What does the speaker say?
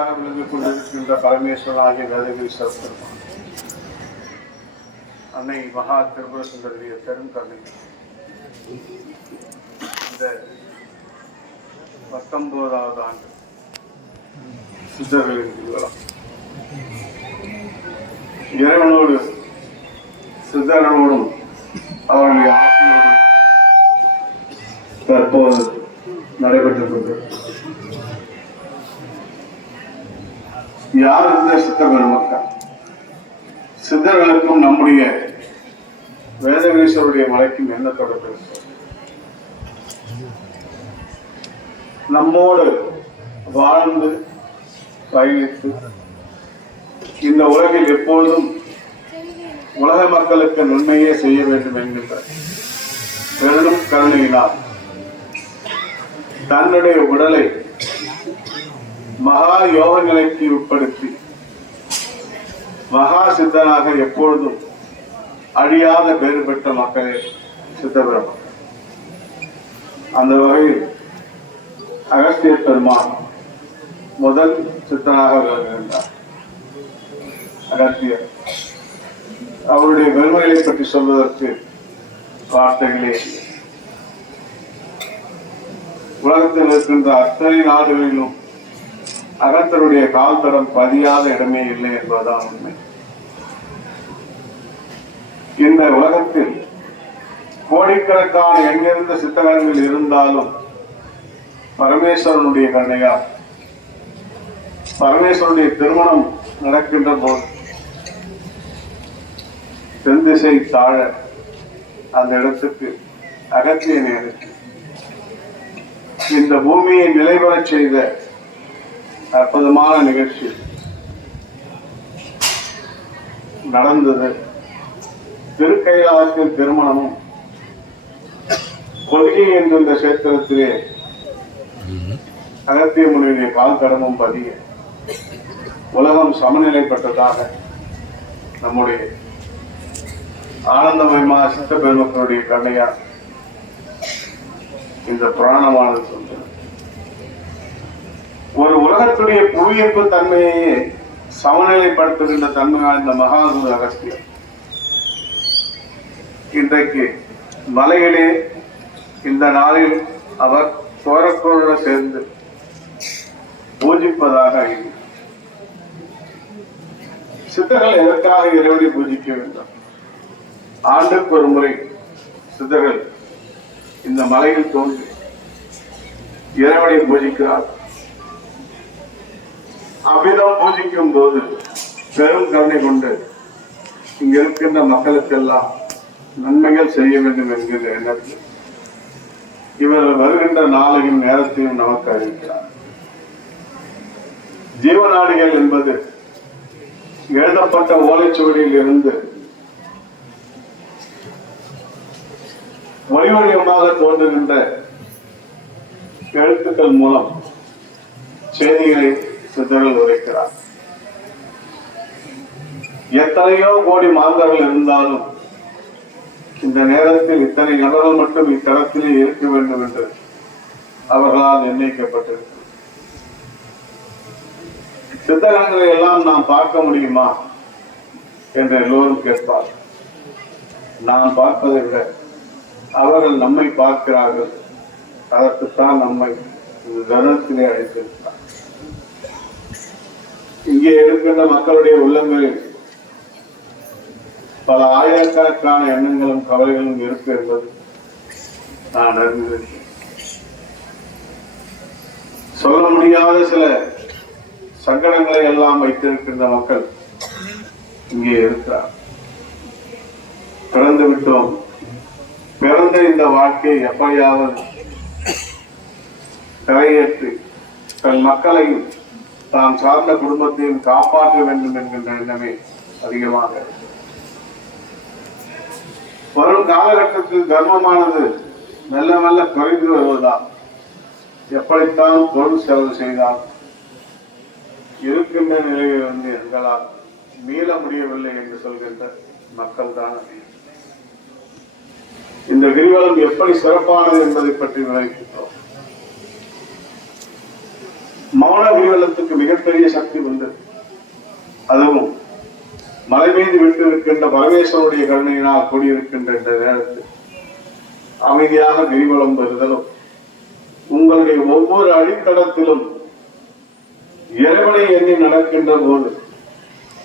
மூர்த்தியாக விளங்கிக் கொண்டிருக்கின்ற பரமேஸ்வரனாகிய வேதகிரி சிறப்பெருமான் அன்னை மகா திரிபுர சுந்தரிய பெருங்கருணை இந்த 19வது ஆண்டு சித்தர்களின் திருவிழா இறைவனோடு சித்தர்களோடும் அவருடைய ஆசையோடும் தற்போது நடைபெற்றுக் கொண்டு யார் இந்த சித்த பெருமக்கள்? சித்தர்களுக்கும் நம்முடைய வேதகிரீஸ்வருடைய மலைக்கும் என்ன தொடர்பு? நம்மோடு வாழ்ந்து பயணித்து இந்த உலகில் எப்பொழுதும் உலக மக்களுக்கு நன்மையே செய்ய வேண்டும் என்கின்ற பெரும் கருணையினால் தன்னுடைய உடலை மகா யோக நிலைக்கு உட்படுத்தி மகா சித்தனாக எப்பொழுதும் அழியாத பேறு பெற்ற மக்களே சித்தபிரம. அந்த வகையில் அகஸ்திய பெருமான் முதல் சித்தனாக விளங்குகின்றார். அகஸ்தியர் அவருடைய பெருமைகளை பற்றி சொல்வதற்கு வார்த்தைகளே. உலகத்தில் இருக்கின்ற அத்தனை நாடுகளிலும் அகத்தருடைய கால் தடம் பதியாத இடமே இல்லை என்பதுதான் உண்மை. இந்த உலகத்தில் கோடிக்கணக்கான எங்கிருந்த சித்தகங்கள் இருந்தாலும் பரமேஸ்வரனுடைய கருணையால் பரமேஸ்வரனுடைய திருமணம் நடக்கின்ற போது தென் திசை தாழ அந்த இடத்துக்கு அகத்தியனை அனுப்பி இந்த பூமியை நிலைபெறச் செய்த அற்புதமான நிகழ்ச்சி நடந்தது. திருக்கைலாசத்தில் திருமணமும் கொள்கை என்கின்ற சேத்திரத்திலே அகத்திய முனியுடைய கால் கடமும் பதிய உலகம் சமநிலைப்பட்டதாக நம்முடைய ஆனந்தமயமா சித்த பெருமக்களுடைய கண்ணையா இந்த புராணமானது சொல்றது. ஒரு உலகத்துடைய புவியீர்ப்பு தன்மையையே சமநிலைப்படுத்துகின்ற தன்மை இந்த மகாகுரு அகஸ்தியர் இன்றைக்கு மலையிலே இந்த நாளில் அவர் கோரக்கோடு சேர்ந்து பூஜிப்பதாக அறிவு. சித்தர்கள் எதற்காக இறைவனை பூஜிக்க வேண்டும்? ஆண்டுக்கு ஒரு முறை சித்தர்கள் இந்த மலையில் தோன்றி இறைவனை பூஜிக்கிறார். அவ்விதம் பூஜிக்கும் போது பெரும் கருணை கொண்டு இங்க இருக்கின்ற மக்களுக்கெல்லாம் நன்மைகள் செய்ய வேண்டும் என்கின்ற எண்ணத்தில் இவர்கள் வருகின்ற நாளையும் நேரத்தையும் நமக்கு அறிவிக்கிறார். ஜீவநாடிகள் என்பது எழுதப்பட்ட ஓலைச்சுவடியில் இருந்து வடிவடிவமாக தோன்றுகின்ற எழுத்துக்கள் மூலம் செய்திகளை சித்தர்கள் உரைக்கிறார். எத்தனையோ கோடி மாந்தர்கள் இருந்தாலும் இந்த நேரத்தில் இத்தனை நபர்கள் மட்டும் இத்தளத்திலே இருக்க வேண்டும் என்று அவர்களால் நிர்ணயிக்கப்பட்டிருக்கிறது. சித்தகங்களை எல்லாம் நாம் பார்க்க முடியுமா என்று எல்லோரும் கேட்பார். நாம் பார்ப்பதை விட அவர்கள் நம்மை பார்க்கிறார்கள். அதற்குத்தான் நம்மை இந்த தருணத்திலே அழைத்திருக்கிறார். இங்கே இருக்கின்ற மக்களுடைய உள்ளங்களில் பல ஆயிரக்கணக்கான எண்ணங்களும் கவலைகளும் இருக்கு என்பது நான் அறிந்திருக்கிறேன். சொல்ல முடியாத சில சங்கடங்களை எல்லாம் வைத்திருக்கின்ற மக்கள் இங்கே இருக்கிறார். பிறந்து விட்டோம், பிறந்த இந்த வாழ்க்கையை எப்படியாவது கரையேற்றி தன் மக்களையும் தான் சார்ந்த குடும்பத்தையும் காப்பாற்ற வேண்டும் என்கின்ற எண்ணமே அதிகமாக இருக்கு. வரும் காலகட்டத்தில் தர்மமானது மெல்ல மெல்ல குறைந்து வருவதால் எப்படித்தான் பொருள் செலவு செய்தால் இருக்கின்ற நிலையிலிருந்து எங்களால் மீள முடியவில்லை என்று சொல்கின்ற மக்கள் தான். இந்த கிரிவலம் எப்படி சிறப்பானது என்பதை பற்றி விளைவிக்கின்றோம். மௌன கிரிவலத்துக்கு மிகப்பெரிய அதுவும் மலை மீது விட்டு இருக்கின்ற பரமேஸ்வருடைய கருணையினால் கூடியிருக்கின்ற இந்த நேரத்தில் அமைதியாக கிரிவலம் பெறுதலும் உங்களுடைய ஒவ்வொரு அடித்தளத்திலும் இறைவனை எண்ணி நடக்கின்ற போது